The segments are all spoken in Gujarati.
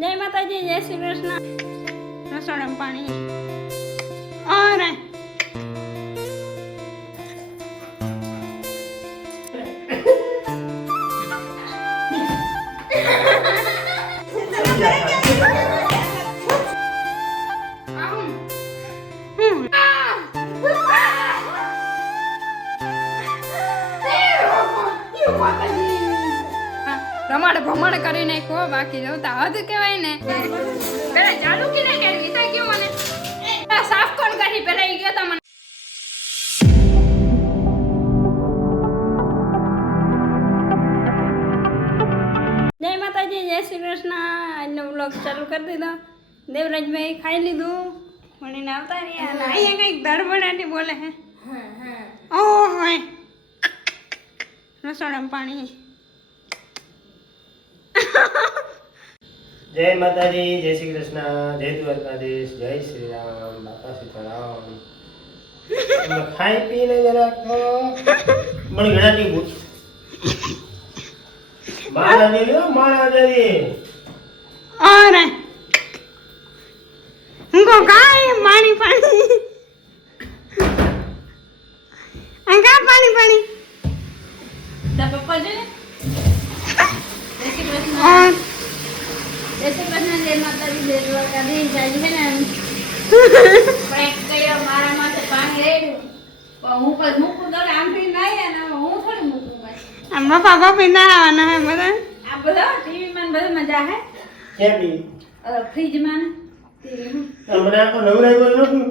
જય માતાજી જય શ્રી કૃષ્ણ રસોડામાં પાણી અરે હમ. રમાડ ભમણ કરી નાખો બાકી જવતા હદ કહેવાય ને. પેલા ચાલુ કી ને કે તા ગયું મને? સાફ કોણ કરી? પેલા ઈ ગયો તમને મને. જય માતાજી જય શ્રી કૃષ્ણ. આજનો બ્લોગ ચાલુ કરી દીધો. દેવરાજભાઈ ખાઈ લીધું. મળીને આવતા રહ્યા. અને અહીંયા કંઈક ધડબડાટી બોલે હે. ઓ હોય રસોડામાં પાણી. જય માતાજી, જય શ્રી કૃષ્ણ, જય દ્વારકાધીશ, જય શ્રી રામ બાપા સીતારામ. ખાઈ પીને જરાક મને ઘણા થી ભૂત માણા દેવી માણા દેવી. જય ચાલી છે ને પ્રેક કર્યો મારા માથે પાણી રેડ્યું. પણ હું પર મૂકું તો આમથી નહીં અને હું થોડી મૂકું પછી? આ પાપા પીના આવવાના હે બધા? આ બધા ટીવી માં બધા મજા હે? કેમ ફ્રીજમાં તમને આખો નવરાય ગયો નથી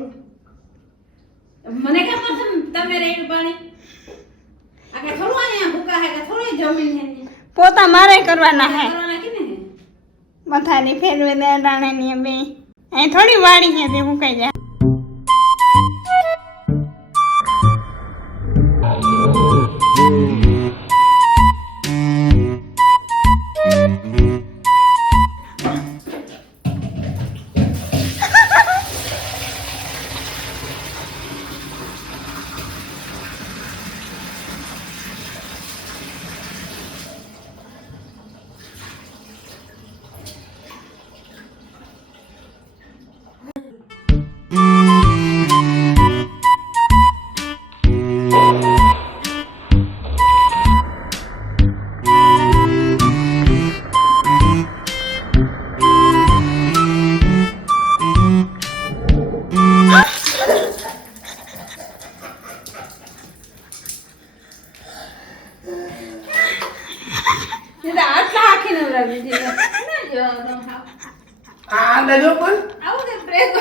મને કેમ પર તમે રેડ્યું પાણી? આ કે થોડું અહીંયા ભૂકા હે કે થોડી જમીન હે પોતા મારે કરવાના હે. કરવાના મથાની ફેરવે દે ડાણે ની બે અહીં થોડી વાળી છે તે મુકાઈ જાય. નવરાવી દીધી ના હાવ. આ દેજો પણ આવું કે બ્રેક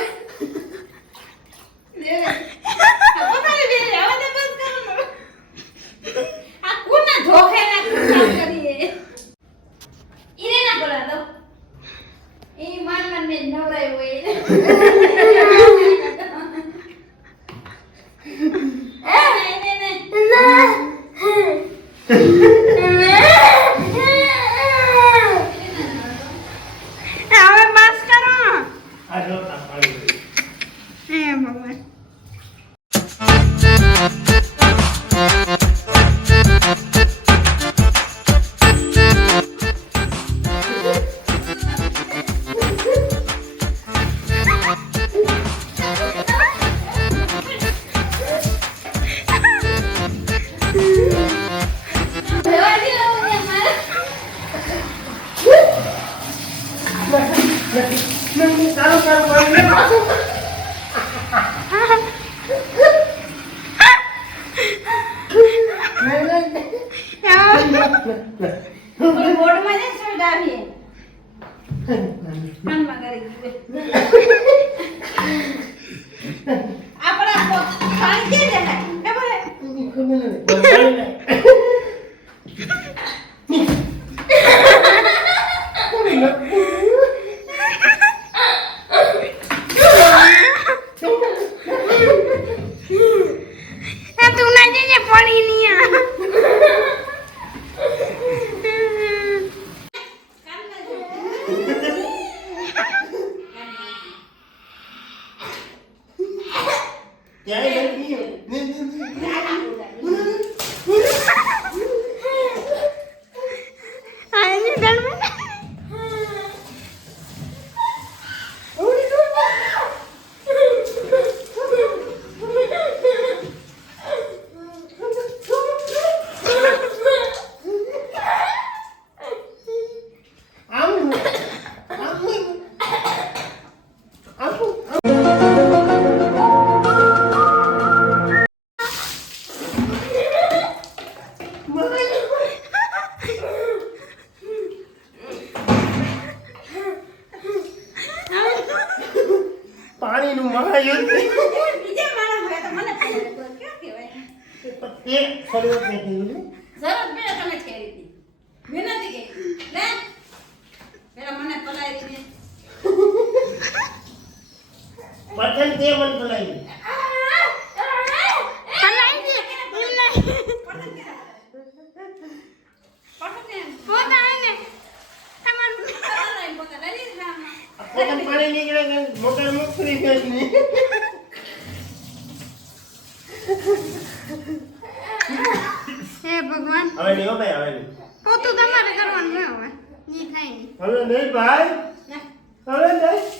આપણે આ પાણી ક્યાં જાય ખબર હે? તને તે મન મોટા મુખરી ગઈ હે ભગવાન. હવે ભાઈ હવે નહીં. તમારે કરવાનું હવે. થાય હવે નહીં ભાઈ. હવે નહીં.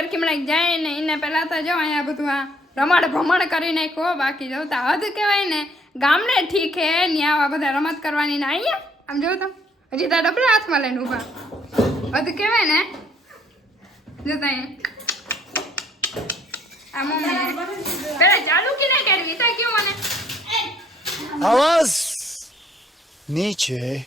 કુકર કેમણા જાય ને એને પહેલાં તો જો અહીંયા બધું આ રમણ ભમણ કરી નાખો બાકી જો તો હદ કહેવાય ને. ગામને ઠીક હે ને આવા બધા રમત કરવાની ને અહીંયા આમ જો તમે હજી તારા ડબલા હાથમાં લઈને ઊભા. હદ કહેવાય ને. જોતા ત્યાં Alas, Nietzsche.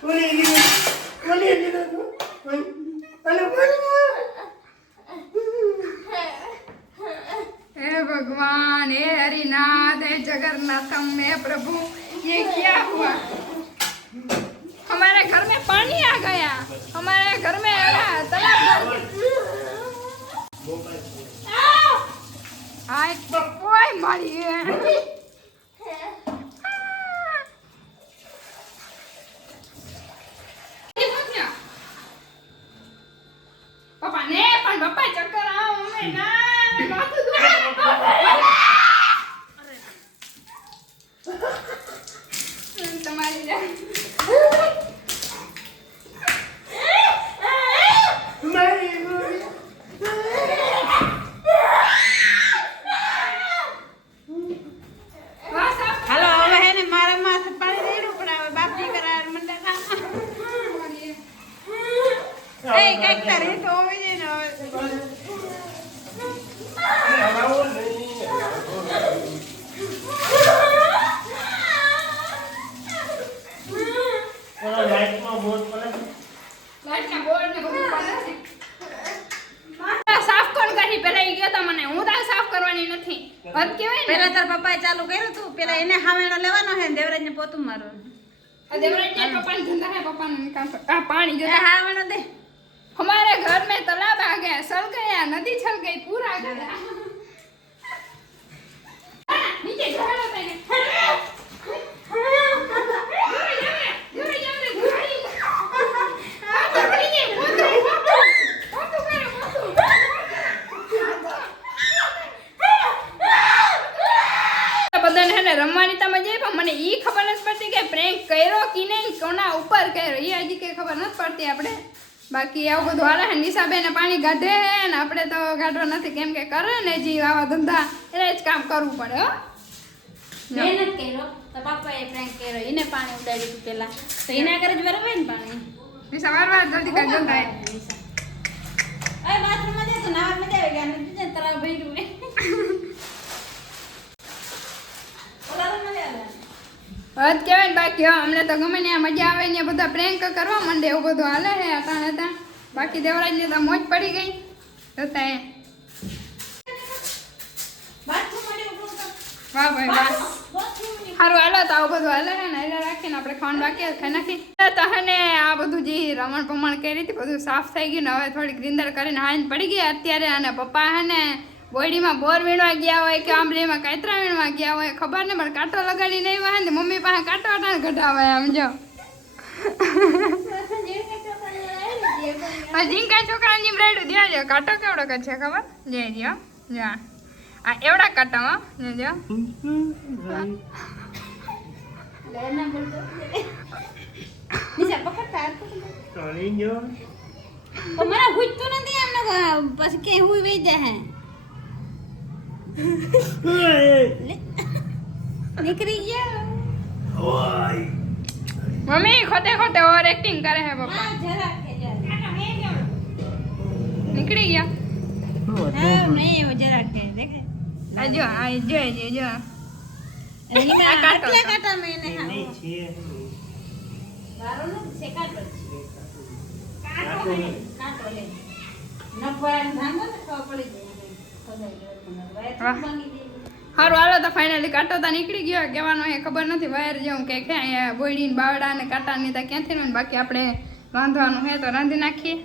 કોને લીધું. કોને લીધું અને હે ભગવાન હે હરિનાથ હે જગન્નાથમ હે પ્રભુ. ये क्या हुआ हमारे घर में पानी आ गया हमारे घर में तालाब ભગવાન પેલા એને હાવેણો લેવાનો છે ને દેવરાજને પોતું મારવાનું આ દેવરાજ જે પપ્પાને ધંધા है पप्पा ने काम पर आ पानी जो એ હાવેણો દે हमारे घर में तालाब आ गया सड़ गया नदी छल गई पूरा गया હાલે નિશાબેને પાણી કાઢે ને આપણે તો કાઢવો નથી કેમ કે કરે ને જે આવા ધંધા એટલે જ કામ કરવું પડે હો. મહેનત કર્યો. તો પપ્પાએ પ્રેન્ક કર્યો. એને પાણી ઉડાડ્યું હતું પેલા તો એના કરે જ બરાબર ને પાણી? નિશા વાર વાર જલ્દી કાઢ જલ્દી અરે બાથરૂમમાં તો નાવા મજા આવે ગયા ને તળાવ ભર્યું હે ઓલા તો મજા વાત કહેવાય ને બાકી હમણાં તો ગમે ને મજા આવે ને બધા પ્રેન્ક કરવા માંડે એવું બધું હાલે હે અટાણે હતા બાકી દેવરાજને તો મોજ પડી ગઈ. જોતા એ વાહ ભાઈ, વાહ. સારું હાલો તો આવું બધું હાલે ને હાલે રાખીને આપણે ખાવાનું બાકી ખાઈ નાખી તો હે આ બધું જે રમણ ભમણ કરી હતી, બધું સાફ થઈ ગયું હવે થોડીક રીંદર કરીને હાઈન પડી ગઈ અત્યારે અને પપ્પા હે ને બોયડીમાં બોર વીણવા ગયા હોય કે આંબલીમાં કાતરા વીણવા ગયા હોય, ખબર ને પણ કાંટો લગાડી નહીં હોય ને, મમ્મી પાસે કાંટો કઢાવે આમ જો આ ઝીંકા છોકરાની બ્રેડ ધ્યાન જો કાંટો કેવડો કે છે ખબર? જે જો જા આ. એવડા કાંટામાં જો જો લેના બોલતો. નિશા પકડતા પણ મને હુજતું નથી એમને પછી કે હુઈ વઈ જાય લે. નીકળી ગયા. મમ્મી ખોટે ખોટે ઓવર એક્ટિંગ કરે હે પપ્પા. હા. નીકળી ગયા. હા નહીં એવું જરાક દેખાય. આ જો આ જો જો જો. એની આ કાંટો. મેં હા. છે છે. લે. ને પડી જાય. સારું હાલો તો ફાઇનલી કાંટો તો નીકળી ગયો. કહેવાનું એ ખબર નથી વાયર જેવું કે ક્યાં અહીંયા બોયડી ને બાવડા ને કાંટા ની તો ક્યાંથી ને બાકી આપણે રાંધવાનું હે તો રાંધી નાખીએ.